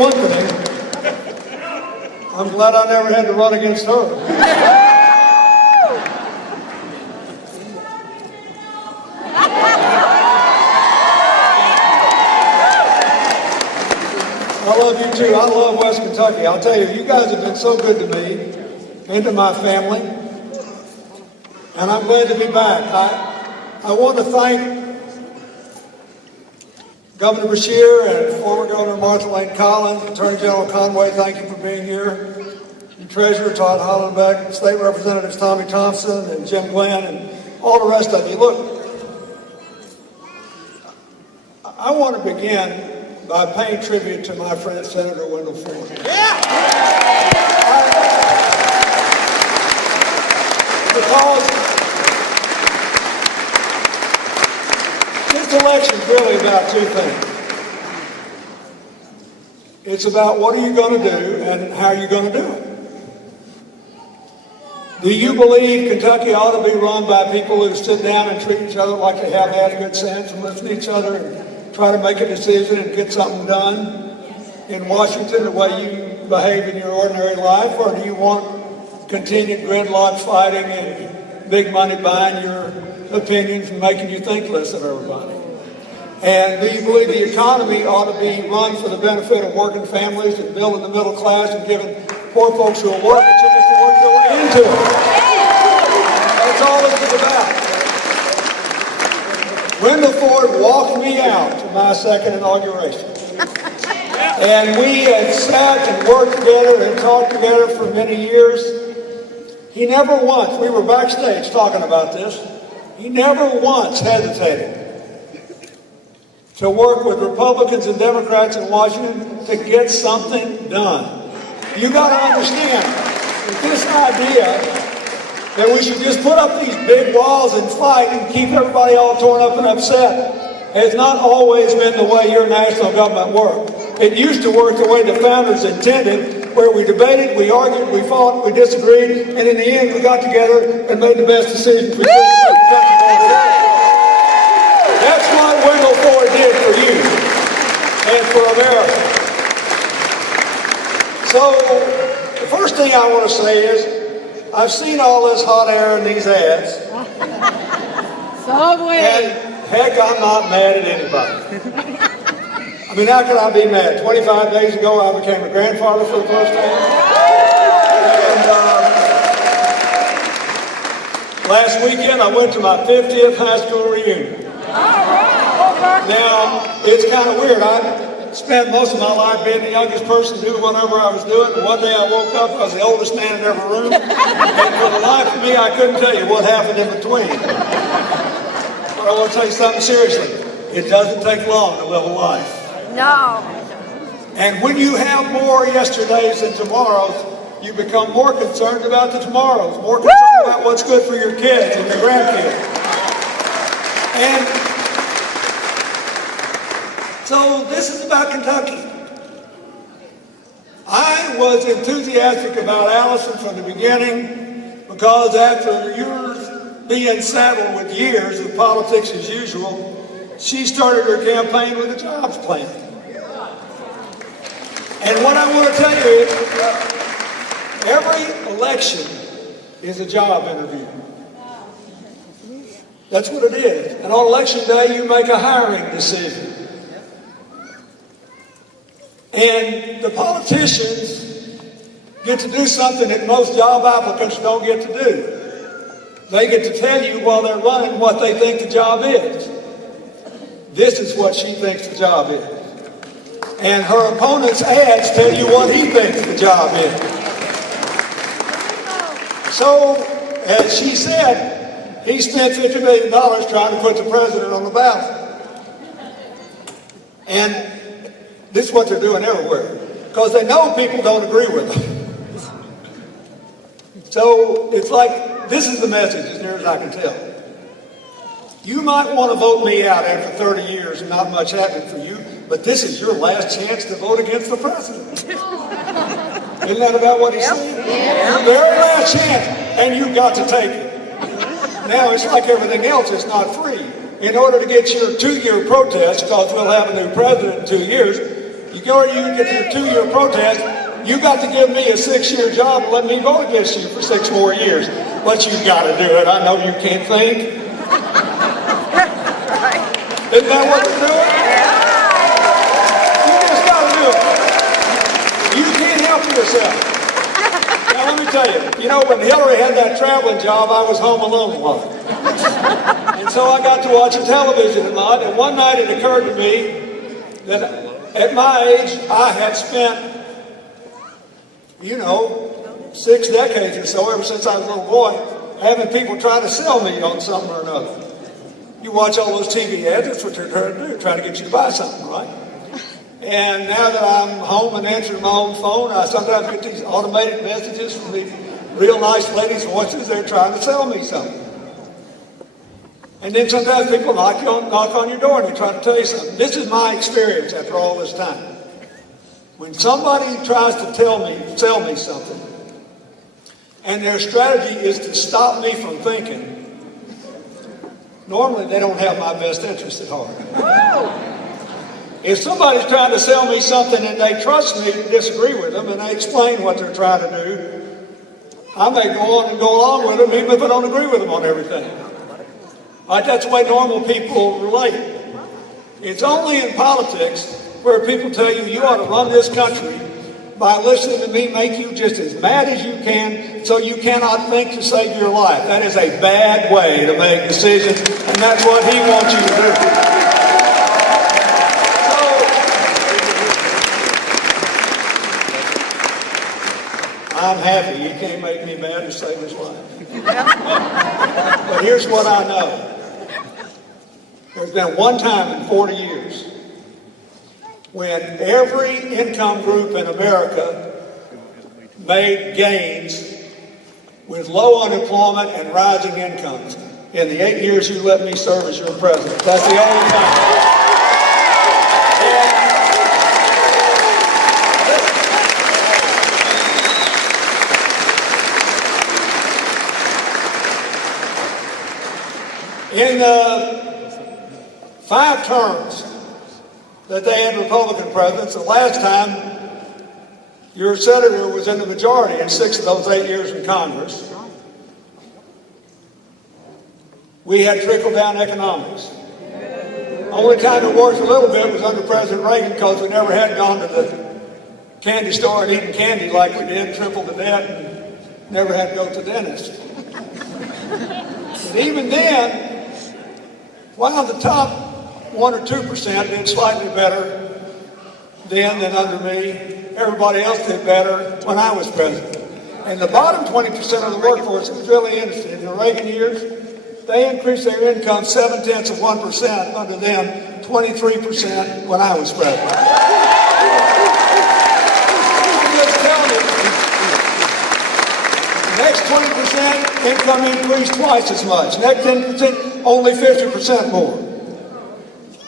one thing. I'm glad I never had to run against her. I love you too. I love West Kentucky. I'll tell you, you guys have been so good to me and to my family. And I'm glad to be back. I want to thank Governor Beshear and former Governor Martha Lane Collins, Attorney General Conway, thank you for being here. And Treasurer Todd Hollenbeck, State Representatives Tommy Thompson and Jim Glenn, and all the rest of you. Look, I want to begin by paying tribute to my friend Senator Wendell Ford. Because this election is really about two things. It's about what are you going to do and how are you going to do it. Do you believe Kentucky ought to be run by people who sit down and treat each other like they have had good sense and listen to each other and try to make a decision and get something done in Washington the way you behave in your ordinary life? Or do you want continued gridlock fighting and big money buying your opinions and making you think less of everybody? And do you believe the economy ought to be run for the benefit of working families and building the middle class and giving poor folks who will work a chance to work their way into it? That's all this is about. Wendell Ford walked me out to my second inauguration. And we had sat and worked together and talked together for many years. He never once, we were backstage talking about this, he never once hesitated to work with Republicans and Democrats in Washington to get something done. You got to understand that this idea that we should just put up these big walls and fight and keep everybody all torn up and upset has not always been the way your national government worked. It used to work the way the founders intended, where we debated, we argued, we fought, we disagreed, and in the end we got together and made the best decisions we could. That's what Wendell Ford did for you and for America. So the first thing I want to say is, I've seen all this hot air in these ads. And heck, I'm not mad at anybody. I mean, how can I be mad? 25 days ago, I became a grandfather for the first time. And last weekend, I went to my 50th high school reunion. Now, it's kind of weird. I spent most of my life being the youngest person doing whatever I was doing. And one day I woke up, I was the oldest man in every room. And for the life of me, I couldn't tell you what happened in between. But I want to tell you something seriously. It doesn't take long to live a life. No. And when you have more yesterdays than tomorrows, you become more concerned about the tomorrows, more concerned about what's good for your kids and your grandkids. And so this is about Kentucky. I was enthusiastic about Allison from the beginning because after yours being saddled with years of politics as usual, she started her campaign with a jobs plan. And what I want to tell you is, every election is a job interview. That's what it is. And on election day, you make a hiring decision. And the politicians get to do something that most job applicants don't get to do. They get to tell you while they're running what they think the job is. This is what she thinks the job is. And her opponent's ads tell you what he thinks the job is. So, as she said, he spent $50 million trying to put the president on the ballot. And this is what they're doing everywhere, because they know people don't agree with them. So it's like, this is the message as near as I can tell. You might want to vote me out after 30 years and not much happened for you, but this is your last chance to vote against the president. Isn't that about what he said? Your very last chance, and you've got to take it. Now, it's like everything else, it's not free. In order to get your 2-year protest, because we'll have a new president in 2 years, You get your 2-year protest, you got to give me a 6-year job and let me vote against you for 6 more years. But you got to do it. I know you can't think. Isn't that what they're doing? You just got to do it. You can't help yourself. Now let me tell you, when Hillary had that traveling job, I was home alone a lot. And so I got to watch television a lot, and one night it occurred to me that at my age, I had spent, 6 decades or so, ever since I was a little boy, having people try to sell me on something or another. You watch all those TV ads, that's what they're trying to do, trying to get you to buy something, right? And now that I'm home and answering my own phone, I sometimes get these automated messages from these real nice ladies' voices. They're trying to sell me something. And then sometimes people knock on your door and they try to tell you something. This is my experience after all this time. When somebody tries to sell me something, and their strategy is to stop me from thinking, normally they don't have my best interest at heart. If somebody's trying to sell me something and they trust me to disagree with them and they explain what they're trying to do, I may go on and go along with them even if I don't agree with them on everything. That's the way normal people relate. It's only in politics where people tell you you ought to run this country by listening to me make you just as mad as you can so you cannot think to save your life. That is a bad way to make decisions, and that's what he wants you to do. I'm happy. You can't make me mad to save his life. But here's what I know. There's been one time in 40 years when every income group in America made gains with low unemployment and rising incomes in the 8 years you let me serve as your president. That's the only time. In the 5 terms that they had Republican presidents, the last time your senator was in the majority in 6 of those 8 years in Congress, we had trickle-down economics. The only time it worked a little bit was under President Reagan because we never had gone to the candy store and eaten candy like we did, tripled the debt, and never had to go to the dentist. But even then, while the top 1 or 2% did slightly better then than under me, everybody else did better when I was president. And the bottom 20% of the workforce was really interesting. In the Reagan years, they increased their income 0.7% under them, 23% when I was president. I'm just telling you, the next 20% income increased twice as much. Next 10%, only 50% more.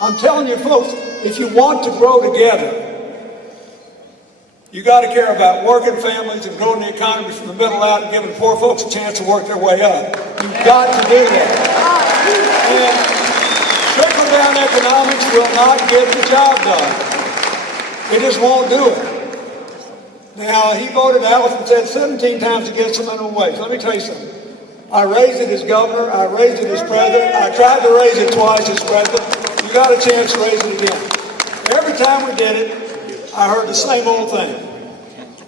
I'm telling you folks, if you want to grow together, you got to care about working families and growing the economy from the middle out and giving poor folks a chance to work their way up. You've got to do that. And trickle-down economics will not get the job done. It just won't do it. Now, he voted out and said 17 times against the minimum wage. Let me tell you something. I raised it as governor. I raised it as president. I tried to raise it twice as president. You got a chance to raise it again. Every time we did it, I heard the same old thing.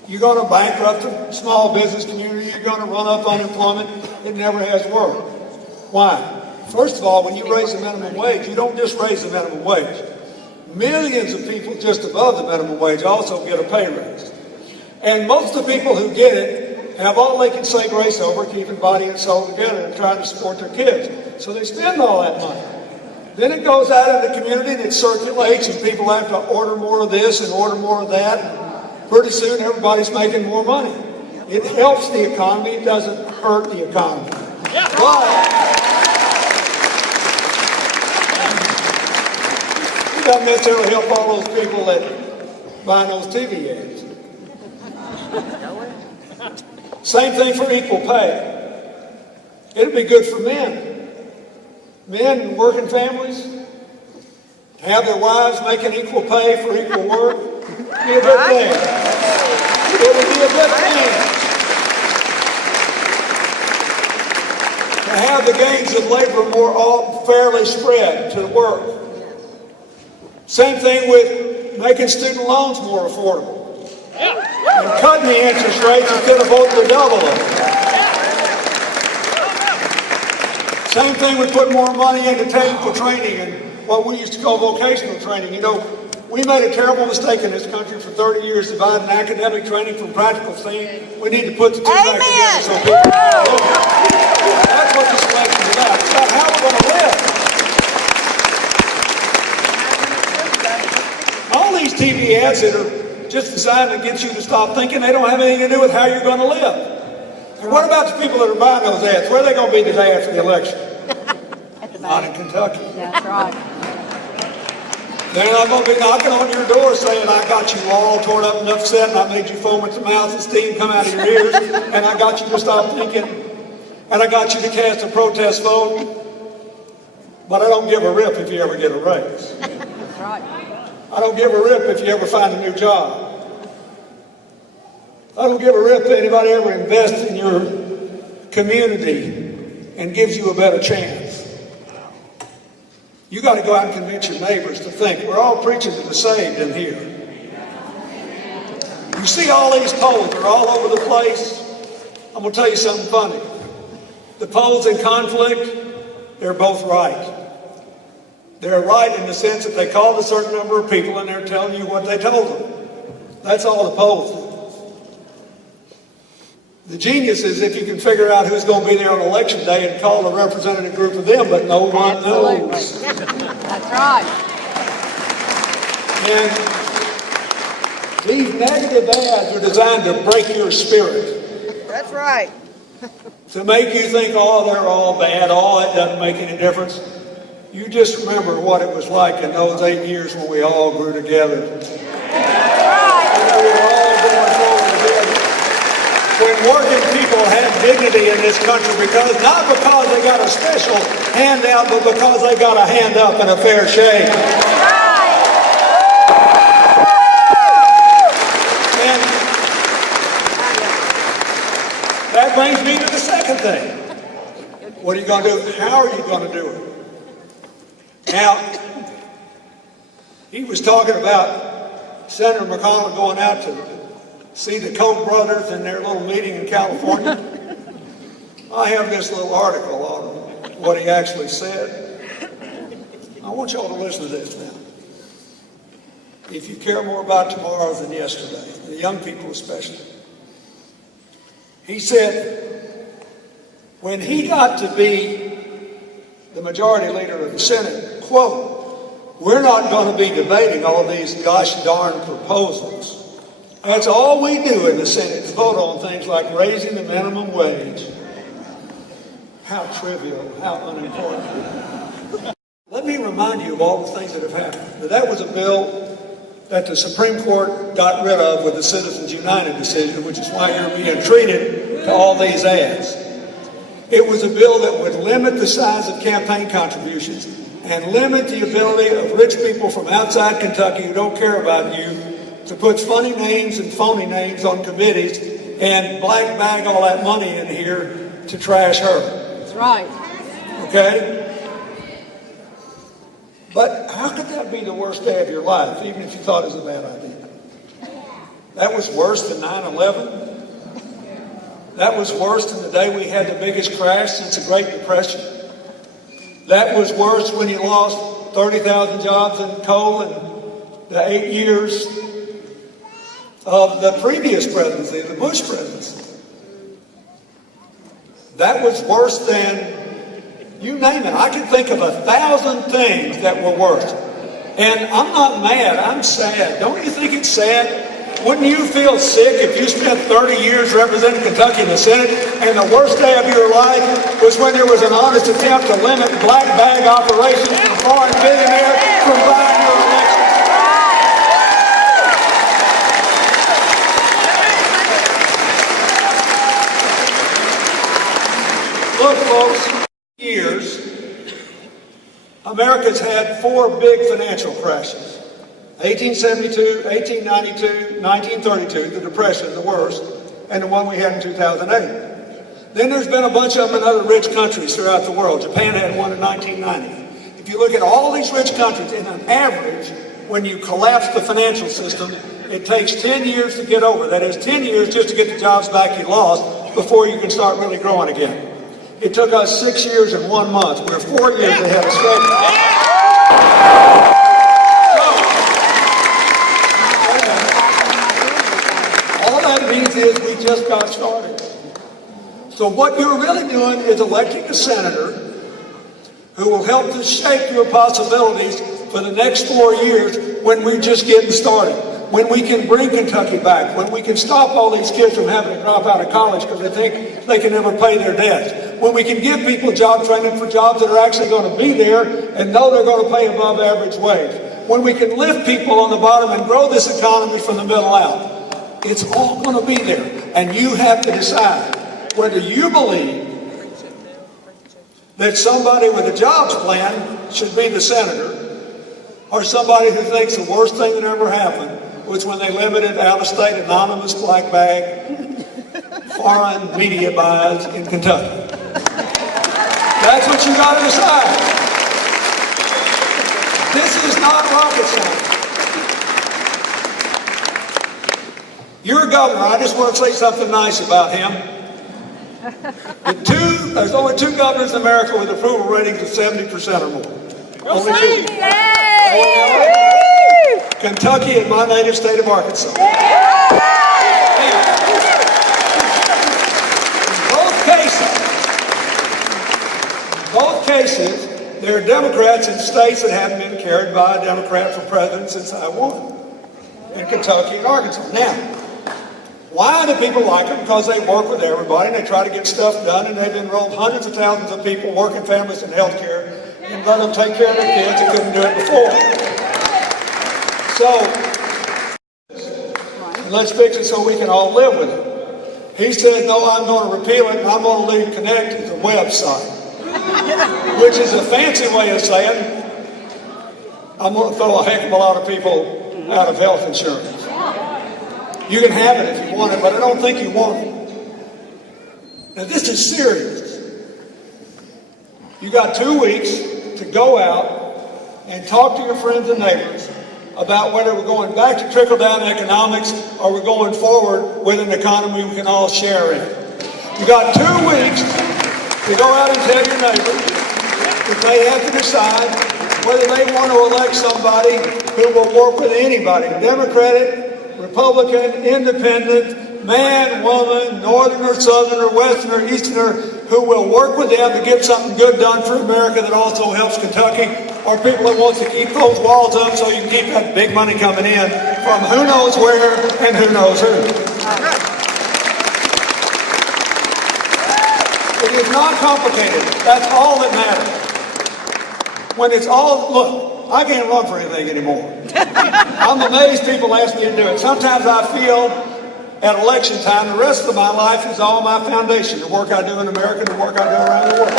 You're going to bankrupt the small business community. You're going to run up unemployment. It never has worked. Why? First of all, when you raise the minimum wage, you don't just raise the minimum wage. Millions of people just above the minimum wage also get a pay raise. And most of the people who get it have all they can say grace over, keeping body and soul together and trying to support their kids. So they spend all that money. Then it goes out in the community and it circulates and people have to order more of this and order more of that. And pretty soon everybody's making more money. It helps the economy. It doesn't hurt the economy. But it doesn't necessarily help all those people that buy those TV ads. Same thing for equal pay. It'd be good for men. Men in working families have their wives making equal pay for equal work. Be a good thing. It would be a good thing to have the gains of labor more fairly spread to the work. Same thing with making student loans more affordable. And cutting the interest rates instead of voting to double them. Same thing with putting more money into technical training and what we used to call vocational training. You know, we made a terrible mistake in this country for 30 years dividing academic training from practical thing. We need to put the two back together so people can live. That's what this election is about. It's about how we're going to live. All these TV ads that are just designed to get you to stop thinking, they don't have anything to do with how you're going to live. And what about the people that are buying those ads? Where are they going to be the day after the election? Not in Kentucky. That's right. They're not going to be knocking on your door saying, I got you all torn up and upset, and I made you foam at the mouth and steam come out of your ears, and I got you to stop thinking, and I got you to cast a protest vote. But I don't give a rip if you ever get a raise. That's right. I don't give a rip if you ever find a new job. I don't give a rip if anybody ever invests in your community and gives you a better chance. You got to go out and convince your neighbors to think. We're all preaching to the saved in here. You see all these polls, they're all over the place. I'm going to tell you something funny. The polls in conflict, they're both right. They're right in the sense that they called a certain number of people and they're telling you what they told them. That's all the polls do. The genius is if you can figure out who's going to be there on election day and call a representative group of them, but no one knows. That's right. And these negative ads are designed to break your spirit. That's right. To make you think, oh, they're all bad, oh, it doesn't make any difference. You just remember what it was like in those 8 years when we all grew together. That's right. We were all going forward together. When working people had dignity in this country, not because they got a special handout, but because they got a hand up and a fair shake. And that brings me to the second thing. What are you going to do? How are you going to do it? Now, he was talking about Senator McConnell going out to see the Koch brothers in their little meeting in California. I have this little article on what he actually said. I want y'all to listen to this now. If you care more about tomorrow than yesterday, the young people especially. He said, when he got to be the majority leader of the Senate, quote, we're not going to be debating all these gosh darn proposals. That's all we do in the Senate is vote on things like raising the minimum wage. How trivial, how unimportant. Let me remind you of all the things that have happened. Now, that was a bill that the Supreme Court got rid of with the Citizens United decision, which is why you're being treated to all these ads. It was a bill that would limit the size of campaign contributions and limit the ability of rich people from outside Kentucky who don't care about you to put funny names and phony names on committees and black bag all that money in here to trash her. That's right. Okay? But how could that be the worst day of your life, even if you thought it was a bad idea? That was worse than 9/11. That was worse than the day we had the biggest crash since the Great Depression. That was worse when you lost 30,000 jobs in coal in the 8 years of the previous presidency, the Bush presidency. That was worse than, you name it. I can think of 1,000 things that were worse. And I'm not mad, I'm sad. Don't you think it's sad? Wouldn't you feel sick if you spent 30 years representing Kentucky in the Senate and the worst day of your life was when there was an honest attempt to limit black bag operations from foreign billionaires from buying your election? Look, folks, years, America's had 4 big financial crashes. 1872, 1892, 1932, the Depression, the worst, and the one we had in 2008. Then there's been a bunch of them in other rich countries throughout the world. Japan had one in 1990. If you look at all these rich countries, in an average, when you collapse the financial system, it takes 10 years to get over. That is 10 years just to get the jobs back you lost before you can start really growing again. It took us 6 years and 1 month. We're 4 years ahead of schedule. All that means is we just got started. So what you're really doing is electing a senator who will help to shape your possibilities for the next 4 years when we're just getting started. When we can bring Kentucky back, when we can stop all these kids from having to drop out of college because they think they can never pay their debts, when we can give people job training for jobs that are actually going to be there and know they're going to pay above average wage, when we can lift people on the bottom and grow this economy from the middle out. It's all going to be there, and you have to decide whether you believe that somebody with a jobs plan should be the senator, or somebody who thinks the worst thing that ever happened was when they limited out-of-state anonymous black bag foreign media buys in Kentucky. That's what you got to decide. This is not rocket science. You're a governor. I just want to say something nice about him. There's only 2 governors in America with approval ratings of 70% or more. Only 2. Kentucky and my native state of Arkansas. In both cases, there are Democrats in states that haven't been carried by a Democrat for president since I won. In Kentucky and Arkansas. Now, why do people like them? Because they work with everybody and they try to get stuff done, and they've enrolled hundreds of thousands of people, working families in health care, and let them take care of their kids that couldn't do it before. So, let's fix it so we can all live with it. He said, no, I'm going to repeal it and I'm going to leave Connect as a website. Which is a fancy way of saying, I'm going to throw a heck of a lot of people out of health insurance. You can have it if you want it, but I don't think you want it. Now this is serious. You got 2 weeks to go out and talk to your friends and neighbors about whether we're going back to trickle-down economics or we're going forward with an economy we can all share in. You got 2 weeks to go out and tell your neighbors that they have to decide whether they want to elect somebody who will work with anybody, Democratic, Republican, Independent, man, woman, Northerner, Southerner, Westerner, Easterner, who will work with them to get something good done for America that also helps Kentucky, or people that want to keep those walls up so you can keep that big money coming in from who knows where and who knows who. It is not complicated. That's all that matters. When it's all, look, I can't run for anything anymore. I'm amazed people ask me to do it. Sometimes I feel at election time the rest of my life is all my foundation, the work I do in America, the work I do around the world.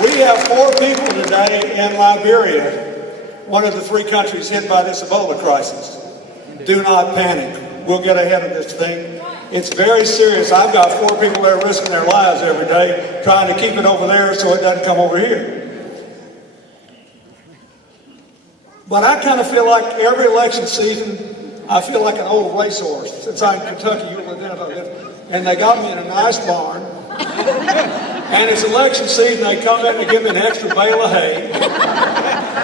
We have 4 people today in Liberia, one of the 3 countries hit by this Ebola crisis. Do not panic. We'll get ahead of this thing. It's very serious. I've got 4 people there risking their lives every day trying to keep it over there so it doesn't come over here. But I kind of feel like every election season, I feel like an old racehorse. Since I'm in Kentucky, you'll identify with it. And they got me in a nice barn. And it's election season, they come in and give me an extra bale of hay.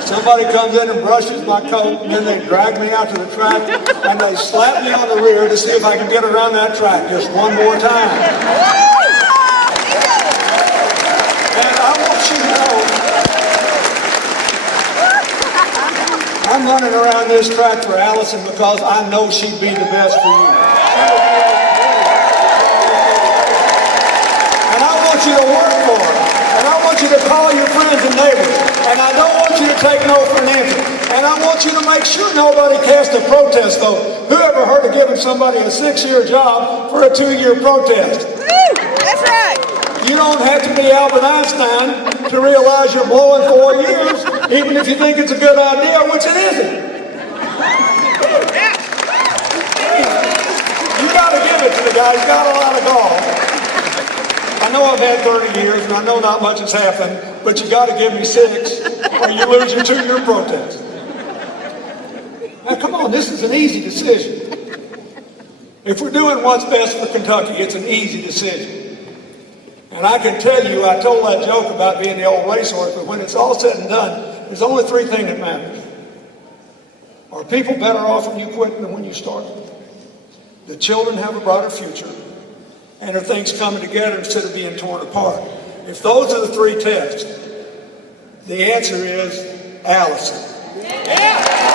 Somebody comes in and brushes my coat, and then they drag me out to the track, and they slap me on the rear to see if I can get around that track just one more time. And I want you to know, I'm running around this track for Allison because I know she'd be the best for you. And I want you to work for her. And I want you to call your friends and neighbors. And I don't want you to take no for an answer. And I want you to make sure nobody casts a protest vote. Who ever heard of giving somebody a 6-year job for a 2-year protest? That's right. You don't have to be Albert Einstein to realize you're blowing 4 years, even if you think it's a good idea, which it isn't. You got to give it to the guy. He's got a lot of gall. I know I've had 30 years, and I know not much has happened, but you got to give me 6, or you lose your 2-year protest. Now, come on, this is an easy decision. If we're doing what's best for Kentucky, it's an easy decision. And I can tell you, I told that joke about being the old racehorse, but when it's all said and done, there's only 3 things that matter. Are people better off when you quit than when you started? The children have a brighter future, and are things coming together instead of being torn apart? If those are the 3 tests, the answer is Allison. Yeah.